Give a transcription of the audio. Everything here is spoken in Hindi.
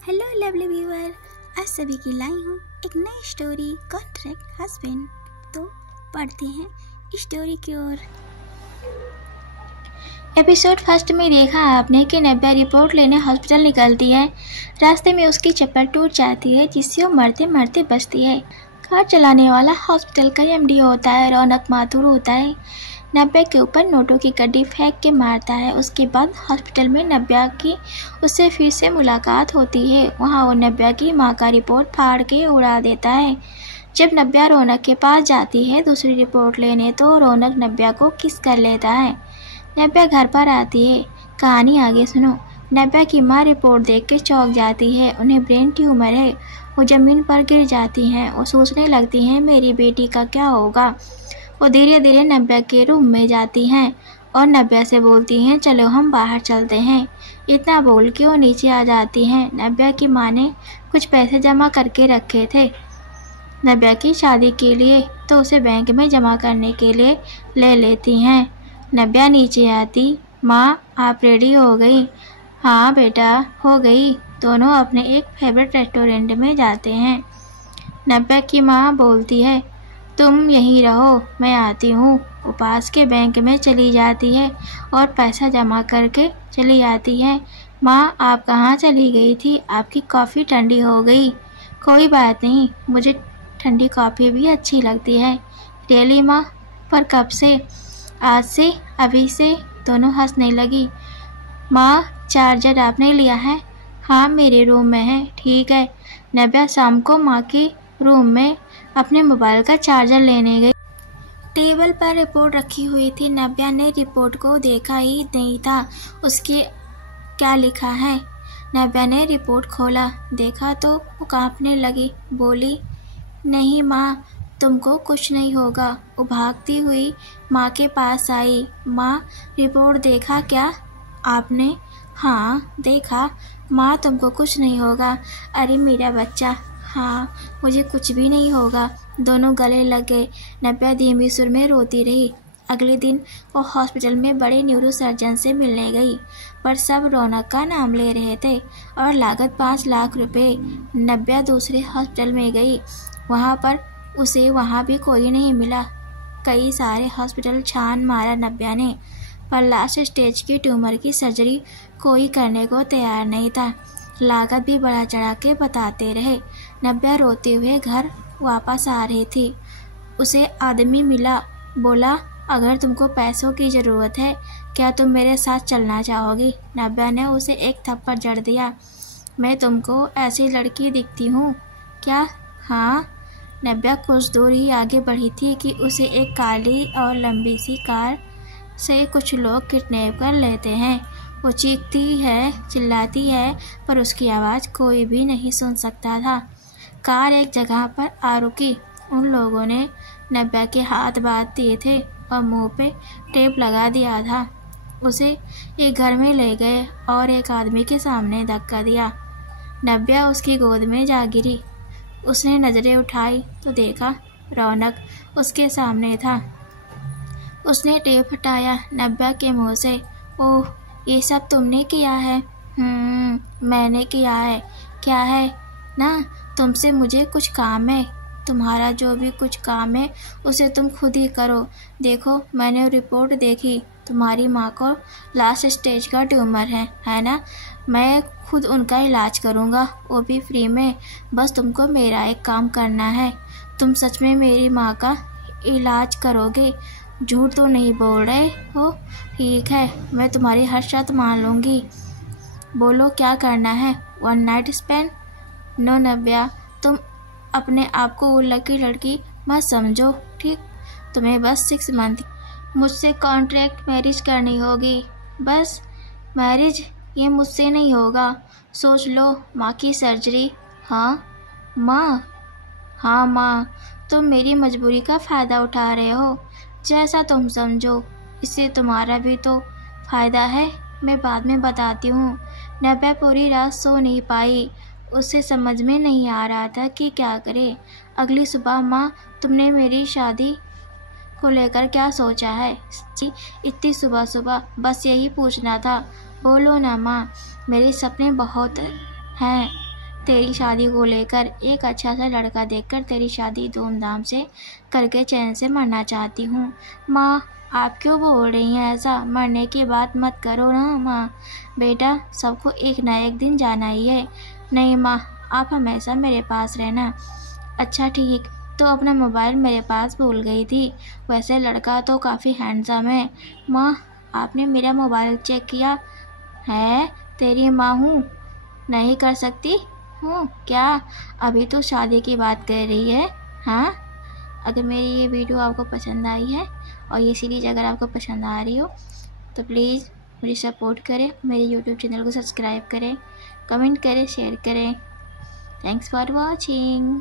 हेलो लवली व्यूअर, आज सभी की लाई हूँ एक नई स्टोरी कॉन्ट्रैक्ट हस्बैंड। तो पढ़ते हैं स्टोरी की ओर। एपिसोड फर्स्ट में देखा आपने कि नव्या रिपोर्ट लेने हॉस्पिटल निकलती है। रास्ते में उसकी चप्पल टूट जाती है जिससे वो मरते मरते बचती है। कार चलाने वाला हॉस्पिटल का एमडी होता है, रौनक माथुर होता है। नव्या के ऊपर नोटों की गड्डी फेंक के मारता है। उसके बाद हॉस्पिटल में नव्या की उससे फिर से मुलाकात होती है। वहाँ वो नव्या की माँ का रिपोर्ट फाड़ के उड़ा देता है। जब नव्या रौनक के पास जाती है दूसरी रिपोर्ट लेने, तो रौनक नव्या को किस कर लेता है। नव्या घर पर आती है। कहानी आगे सुनो। नव्या की माँ रिपोर्ट देख के चौंक जाती है। उन्हें ब्रेन ट्यूमर है। वो ज़मीन पर गिर जाती हैं। वो सोचने लगती हैं मेरी बेटी का क्या होगा। वो धीरे धीरे नव्या के रूम में जाती हैं और नव्या से बोलती हैं चलो हम बाहर चलते हैं। इतना बोल के वो नीचे आ जाती हैं। नव्या की माँ ने कुछ पैसे जमा करके रखे थे नव्या की शादी के लिए, तो उसे बैंक में जमा करने के लिए ले लेती हैं। नव्या नीचे आती, माँ आप रेडी हो गई? हाँ बेटा हो गई। दोनों अपने एक फेवरेट रेस्टोरेंट में जाते हैं। नव्या की माँ बोलती है तुम यहीं रहो, मैं आती हूँ। वो पास के बैंक में चली जाती है और पैसा जमा करके चली आती है। माँ आप कहाँ चली गई थी? आपकी कॉफ़ी ठंडी हो गई। कोई बात नहीं, मुझे ठंडी कॉफ़ी भी अच्छी लगती है। रियली माँ? पर कब से? आज से, अभी से। दोनों हंसने लगी। माँ चार्जर आपने लिया है? हाँ मेरे रूम में है। ठीक है। नव्या शाम को माँ के रूम में अपने मोबाइल का चार्जर लेने गई। टेबल पर रिपोर्ट रखी हुई थी। नव्या ने रिपोर्ट को देखा ही नहीं था उसके क्या लिखा है। नव्या ने रिपोर्ट खोला, देखा तो वो कांपने लगी। बोली नहीं माँ, तुमको कुछ नहीं होगा। वो भागती हुई माँ के पास आई। माँ रिपोर्ट देखा क्या आपने? हाँ देखा। माँ तुमको कुछ नहीं होगा। अरे मेरा बच्चा, हाँ मुझे कुछ भी नहीं होगा। दोनों गले लग गए। नव्या धीमी सुर में रोती रही। अगले दिन वो हॉस्पिटल में बड़े न्यूरो सर्जन से मिलने गई, पर सब रौनक का नाम ले रहे थे और लागत 5 लाख रुपए। नव्या दूसरे हॉस्पिटल में गई, वहाँ पर उसे वहाँ भी कोई नहीं मिला। कई सारे हॉस्पिटल छान मारा नव्या ने, पर लास्ट स्टेज की ट्यूमर की सर्जरी कोई करने को तैयार नहीं था। लागत भी बढ़ा चढ़ा के बताते रहे। नव्या रोते हुए घर वापस आ रही थी। उसे आदमी मिला। बोला अगर तुमको पैसों की ज़रूरत है, क्या तुम मेरे साथ चलना चाहोगी? नव्या ने उसे एक थप्पड़ जड़ दिया। मैं तुमको ऐसी लड़की दिखती हूँ क्या? हाँ। नव्या कुछ दूर ही आगे बढ़ी थी कि उसे एक काली और लंबी सी कार से कुछ लोग किडनैप कर लेते हैं। वो चीखती है, चिल्लाती है, पर उसकी आवाज़ कोई भी नहीं सुन सकता था। कार एक जगह पर आ रुकी। उन लोगों ने नव्या के हाथ बांध दिए थे और मुंह पे टेप लगा दिया था। उसे एक घर में ले गए और एक आदमी के सामने धक्का दिया। नव्या उसकी गोद में जा गिरी। उसने नज़रें उठाई तो देखा रौनक उसके सामने था। उसने टेप हटाया नव्या के मुंह से। ओह ये सब तुमने किया है? मैंने किया है। क्या है ना, तुमसे मुझे कुछ काम है। तुम्हारा जो भी कुछ काम है उसे तुम खुद ही करो। देखो मैंने रिपोर्ट देखी, तुम्हारी माँ को लास्ट स्टेज का ट्यूमर है ना? मैं खुद उनका इलाज करूँगा, वो भी फ्री में। बस तुमको मेरा एक काम करना है। तुम सच में मेरी माँ का इलाज करोगे? झूठ तो नहीं बोल रहे हो? ठीक है, मैं तुम्हारी हर शर्त मान लूँगी। बोलो क्या करना है? 1 नाइट स्पेंड? नो नव्या, तुम अपने आप को वो लकी लड़की मत समझो, ठीक? तुम्हें बस 6 मंथ मुझसे कॉन्ट्रैक्ट मैरिज करनी होगी। बस मैरिज? ये मुझसे नहीं होगा। सोच लो माँ की सर्जरी। हाँ माँ? हाँ माँ, तुम मेरी मजबूरी का फ़ायदा उठा रहे हो। जैसा तुम समझो, इससे तुम्हारा भी तो फ़ायदा है। मैं बाद में बताती हूँ। नव्या पूरी रात सो नहीं पाई। उसे समझ में नहीं आ रहा था कि क्या करे। अगली सुबह माँ तुमने मेरी शादी को लेकर क्या सोचा है? इतनी सुबह सुबह बस यही पूछना था। बोलो ना माँ, मेरे सपने बहुत हैं। तेरी शादी को लेकर एक अच्छा सा लड़का देखकर तेरी शादी धूमधाम से करके चैन से मरना चाहती हूँ। माँ, आप क्यों बोल रही हैं ऐसा? मरने की बात मत करो ना माँ। बेटा, सबको एक ना एक दिन जाना ही है। नहीं माँ, आप हमेशा मेरे पास रहना। अच्छा ठीक, तो अपना मोबाइल मेरे पास भूल गई थी। वैसे लड़का तो काफ़ी हैंडसम है। माँ, आपने मेरा मोबाइल चेक किया है? तेरी माँ हूँ, नहीं कर सकती हूँ क्या? अभी तो शादी की बात कर रही है। हाँ, अगर मेरी ये वीडियो आपको पसंद आई है और ये सीरीज़ अगर आपको पसंद आ रही हो तो प्लीज़ मुझे सपोर्ट करें, मेरे यूट्यूब चैनल को सब्सक्राइब करें, कमेंट करें, शेयर करें। Thanks for watching.